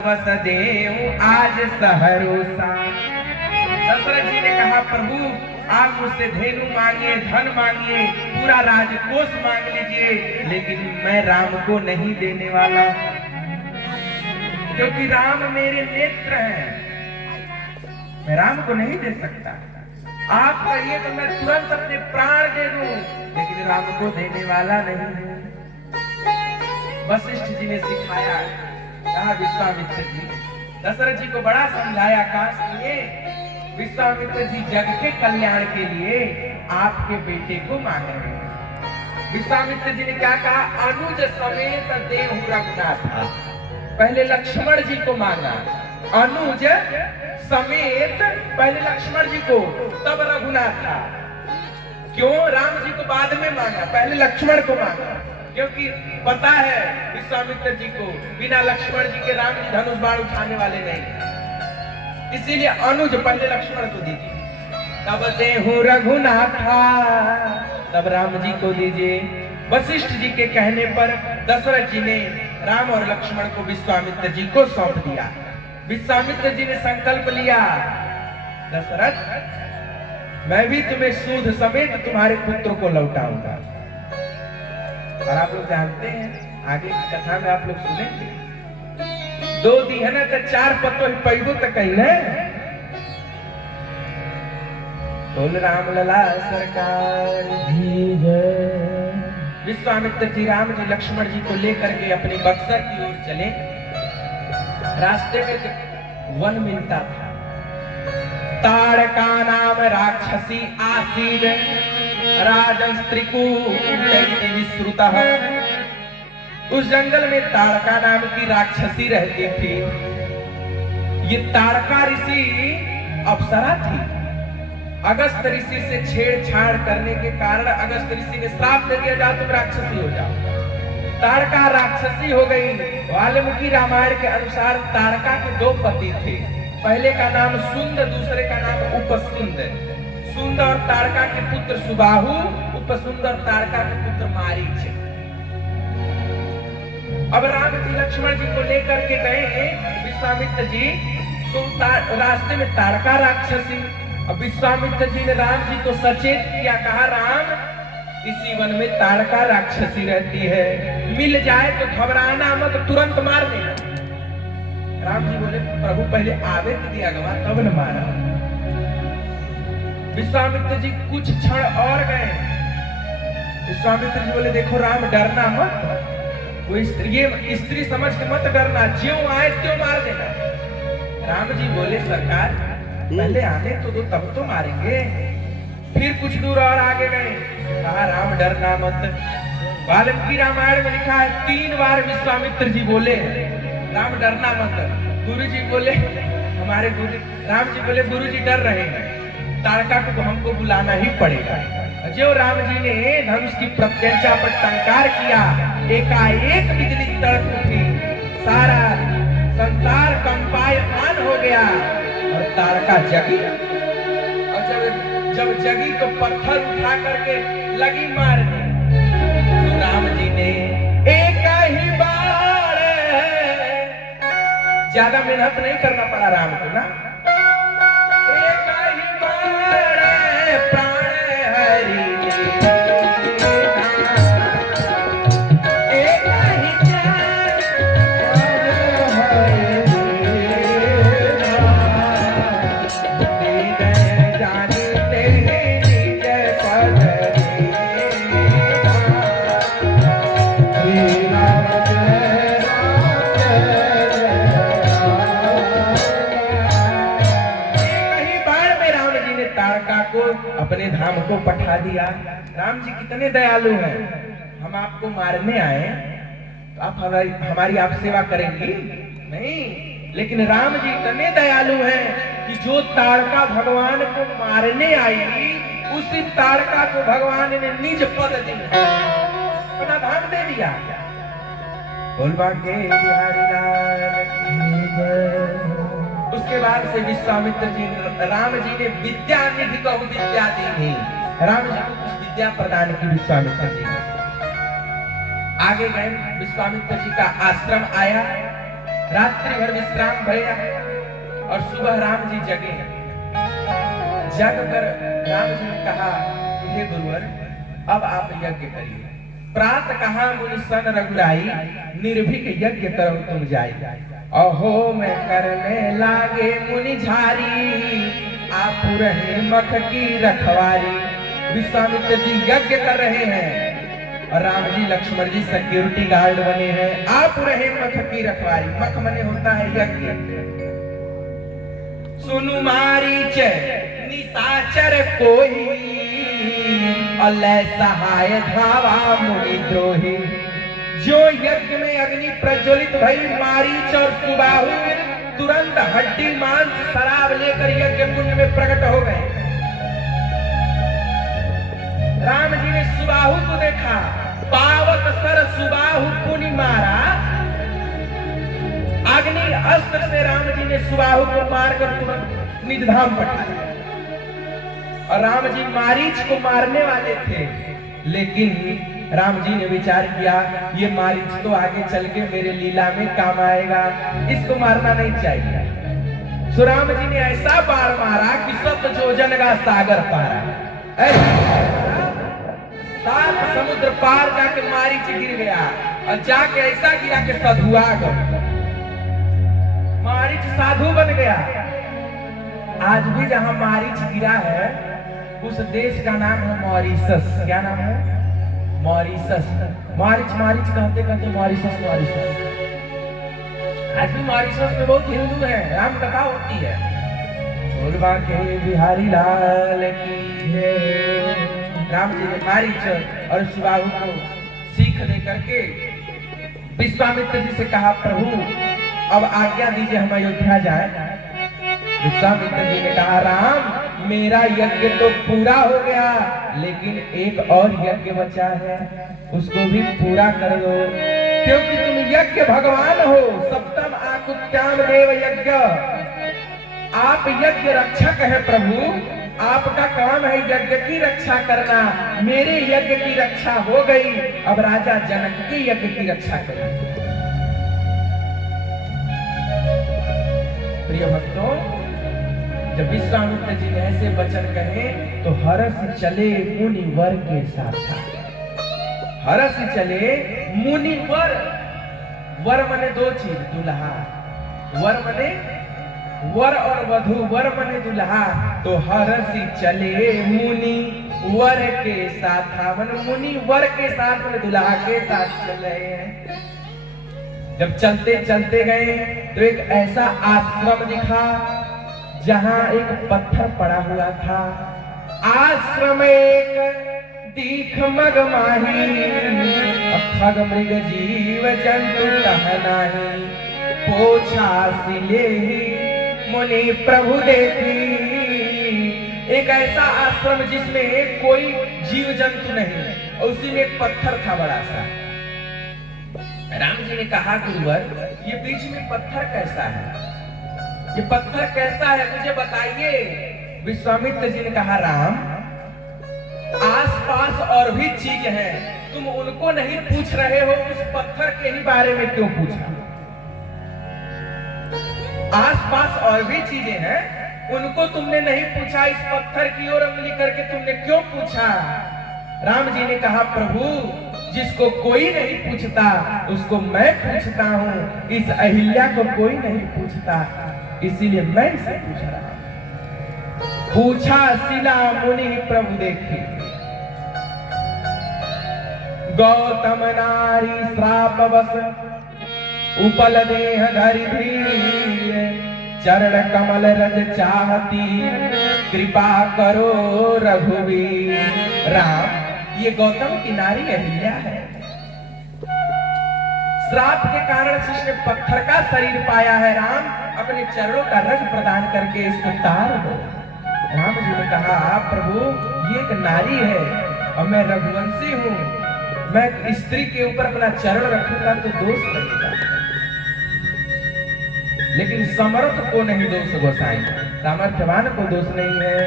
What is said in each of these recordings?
वसुदेव आज सहरोसा। दशरथ जी ने कहा, प्रभु आप मुझसे धेनु मांगिए, धन मांगिए, पूरा राजकोष मांग लीजिए, लेकिन मैं राम को नहीं देने वाला, क्योंकि राम मेरे नेत्र हैं, मैं राम को नहीं दे सकता। आप कहिए तो मैं तुरंत अपने प्राण दे दूं, लेकिन राम को देने वाला नहीं हूं। वशिष्ठ जी ने सिखाया, कहा विश्वामित्र जी, दशरथ जी को बड़ा समझाया, कहा सुनिए विश्वामित्र जी जग के कल्याण के लिए आपके बेटे को मांग रहे हैं। विश्वामित्र जी ने क्या कहा, अनुज समेत देहु रघुनाथ। पहले लक्ष्मण जी को मांगा, अनुज समेत पहले लक्ष्मण जी को, तब रघुनाथ था। क्यों राम जी को बाद में मांगा, पहले लक्ष्मण को मांगा, क्योंकि पता है विश्वामित्र जी को बिना लक्ष्मण जी के राम जी धनुष बाण उठाने वाले नहीं, इसीलिए अनुज पहले लक्ष्मण को दीजिए, तब देहु रघुनाथा, तब राम जी को दीजिए। वशिष्ठ जी के कहने पर दशरथ जी ने राम और लक्ष्मण को विश्वामित्र जी को सौंप दिया। विश्वामित्र जी ने संकल्प लिया, दशरथ मैं भी तुम्हें सूद समेत तुम्हारे पुत्र को लौटाऊंगा। और आप लोग जानते हैं आगे की कथा में आप लोग सुनेंगे, दो दिहना का चार पत्तो पैगो तक कहने बोल राम लला सरकार की जय। विश्वामित्र जी राम जी लक्ष्मण जी को लेकर के अपने बक्सर की ओर चले। रास्ते में वन मिलता था, ताड़का नाम राक्षसी आसीद राजस्त्रिकु विश्रुतः। उस जंगल में ताड़का नाम की राक्षसी रहती थी। ये ताड़का ऋषि अप्सरा थी। अगस्त ऋषि से छेड़छाड़ करने के कारण अगस्त ऋषि ने श्राप दे दिया, जाओ तुम राक्षसी हो जाओ। ताड़का राक्षसी हो गई। वाल्मीकि रामायण के अनुसार ताड़का के दो पति थे, पहले का नाम सुंद, दूसरे का नाम उपसुंद। सुंद और ताड़का के पुत्र सुबाहु, उपसुंद और ताड़का के पुत्र मारीच। अब राम जी लक्ष्मण जी को लेकर के गए, विश्वामित्र जी तुम रास्ते में ताड़का राक्षसी। अब विश्वामित्र जी ने राम जी को सचेत किया, कहा राम इसी वन में ताड़का राक्षसी रहती है, मिल जाए तो घबराना मत, तुरंत मार देना। राम जी बोले प्रभु पहले आवे तो दिया गवा, तब न मारा। विश्वामित्र जी कुछ क्षण और गए। विश्वामित्र जी बोले देखो राम डरना मत, वो स्त्री समझ के मत डरना, ज्यों आए त्यों मार देना। राम जी बोले सरकार पहले आने तो दो, तब तो मारेंगे। फिर कुछ दूर और आगे गए, कहा राम डरना मत। वाल्मीकि रामायण में लिखा है 3 बार विश्वामित्र जी बोले राम डरना मत। गुरु जी बोले, हमारे गुरु राम जी बोले गुरु जी डर रहे हैं, ताड़का को तो हमको बुलाना ही पड़ेगा। जो राम जी ने धनुष की प्रत्यंचा पर टंकार किया, एकाएक बिजली तड़क उठी, सारा संसार कंपायमान हो गया और ताड़का जगी। और जब जगी तो पत्थर उठा करके लगी मारने। तो राम जी ने एक ही बार, ज्यादा मेहनत नहीं करना पड़ा राम को ना, एक ही बार प्राण हरि अपने धाम को पठा दिया। राम जी कितने दयालु हैं, हम आपको मारने आए तो आप हमारी आप सेवा करेंगी नहीं, लेकिन राम जी इतने दयालु हैं कि जो ताड़का भगवान को मारने आई, उसी ताड़का को भगवान ने निज पद दिया, अपना धाम दे दिया। बोलबा के बिहारी लाल की जय। उसके बाद से विश्वामित्र जी राम जी ने विद्या निधि को विद्या दी। राम जी को कुछ विद्या प्रदान की विश्वामित्र जी ने। आगे गए, विश्वामित्र जी का आश्रम आया। रात्रि भर विश्राम भया और सुबह राम जी जगे। जग कर राम जी ने कहा, हे गुरुवर, अब आप यज्ञ करिए। प्रात कहा मुनि सन रघुराई, निर्भीक यज्ञ करो तुम जाई। अहो मैं करने लागे मुनि झारी, आप रहे मख की रखवारी। विश्वामित्र जी यज्ञ कर रहे हैं और राम जी लक्ष्मण जी सिक्योरिटी गार्ड बने हैं। आप रहे मख की रखवारी। मख मने होता है यज्ञ। सुनु मारीच निशाचर कोई, अलै सहाय धावा मुनि द्रोही। जो यज्ञ में अग्नि प्रज्वलित भई, मारीच और सुबाहु तुरंत हड्डी मांस शराब लेकर यज्ञ कुंड में प्रकट हो गए। राम जी ने सुबाहु को देखा, पावक सर सुबाहु पुनि मारा। अग्नि अस्त्र से राम जी ने सुबाहु को मारकर तुरंत निज धाम पठाया। और राम जी मारीच को मारने वाले थे, लेकिन राम जी ने विचार किया, ये मारीच तो आगे चल के मेरे लीला में काम आएगा, इसको मारना नहीं चाहिए। सो राम जी ने ऐसा बाण मारा कि 7 योजन का सागर पारा। 7 समुद्र पार जाके मारीच गिर गया और जाके ऐसा गिरा कि साधुआ गया। मारीच साधु बन गया। आज भी जहां मारीच गिरा है उस देश का नाम है मॉरिशस। क्या नाम है? मॉरिशस। मारीच मारीच कहते कहते मॉरिशस मॉरिशस। आज भी मॉरिशस में बहुत हिंदू है, राम कथा होती है। बोलबा के बिहारी लाल की जय। राम जी ने मारीच और सुबाहु को सीख दे करके विश्वामित्र जी से कहा, प्रभु अब आज्ञा दीजिए हम अयोध्या जाए। विश्वामित्र जी ने कहा, राम मेरा यज्ञ तो पूरा हो गया, लेकिन एक और यज्ञ बचा है, उसको भी पूरा कर दो, क्योंकि तुम यज्ञ भगवान हो। सप्तम आकुत्याम देव यज्ञ, आप यज्ञ रक्षक है प्रभु। आपका काम है यज्ञ की रक्षा करना। मेरे यज्ञ की रक्षा हो गई, अब राजा जनक के यज्ञ की रक्षा करें। प्रिय भक्तों, जब विश्वामित्र जी ने ऐसे वचन कहे तो हर्ष चले मुनिवर के साथ। हर्ष चले मुनिवर। वर मने 2 चीज, दुल्हा। वर मने वर और वधु, वर मने दुल्हा। तो हर्ष चले मुनि वर के साथ। मुनि वर के साथ में दुल्हा के साथ चल रहे हैं। जब चलते चलते गए तो एक ऐसा आश्रम दिखा जहां एक पत्थर पड़ा हुआ था। आश्रम एक दीख मग माही, खग मृग जीव जंतु कहनाही। पोछा सिले मुनि प्रभु देखी। एक ऐसा आश्रम जिसमें कोई जीव जंतु नहीं, उसी में एक पत्थर था बड़ा सा। राम जी ने कहा, गुरुवर ये बीच में पत्थर कैसा है? ये पत्थर कैसा है मुझे बताइए। विश्वामित्र जी ने कहा, राम आसपास और भी चीज है, तुम उनको नहीं पूछ रहे हो, उस पत्थर के ही बारे में क्यों पूछा? आसपास और भी चीजें हैं, उनको तुमने नहीं पूछा, इस पत्थर की ओर उंगली करके तुमने क्यों पूछा? राम जी ने कहा, प्रभु जिसको कोई नहीं पूछता उसको मैं पूछता हूँ। इस अहिल्या को कोई नहीं पूछता, इसीलिए मैं इसे पूछ रहा हूं। पूछा शिला मुनि प्रभु देखी। गौतम नारी श्राप बस, उपल देह धरि धीर। चरण कमल रज चाहती, कृपा करो रघुवीर। राम ये गौतम की नारी अहिल्या है। श्राप के कारण जिसने पत्थर का शरीर पाया है, राम अपने चरणों का रज प्रदान करके इसको तार दो। राम जी ने कहा, प्रभु ये एक नारी है और मैं रघुवंशी हूँ, मैं स्त्री के ऊपर अपना चरण रखूंगा तो दोष लगेगा, लेकिन समर्थ को नहीं दोष गोसाई, सामर्थ्यवान को दोष नहीं है।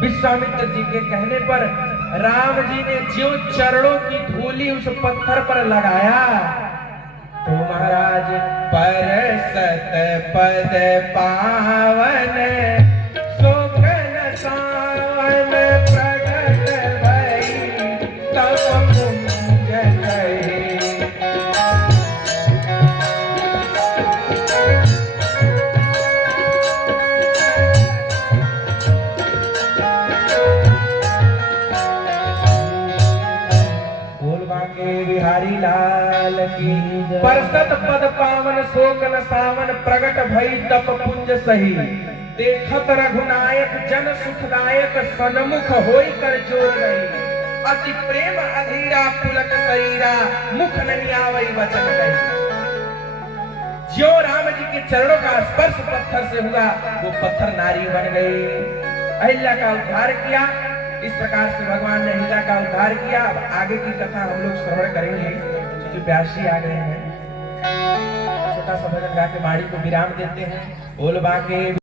विश्वामित्र जी के कहने पर राम जी ने जो चरणों की धूली उस पत्थर पर लगाया, तो महाराज परसत पद पावन शोकन सावन प्रगट भई तब कुंज गए। बिहारी लाल की परसत पद पावन शोकन सावन प्रगट भई तप पुंज सही। देखत रघुनायक जन सुखदायक सन्मुख होई कर जोर गई। अति प्रेम अधीरा पुलक शरीरा मुख नहीं आवई वचन गई। जो राम जी के चरणों का स्पर्श पत्थर से हुआ वो पत्थर नारी बन गई। अहिल्या का उद्धार किया। इस प्रकार से भगवान ने अहिल्या का उद्धार किया। अब आगे की कथा हम लोग श्रवण करेंगे क्योंकि व्यास जी आ गए हैं। छोटा सा भजन गा के बाणी को विराम देते हैं। बोल बाके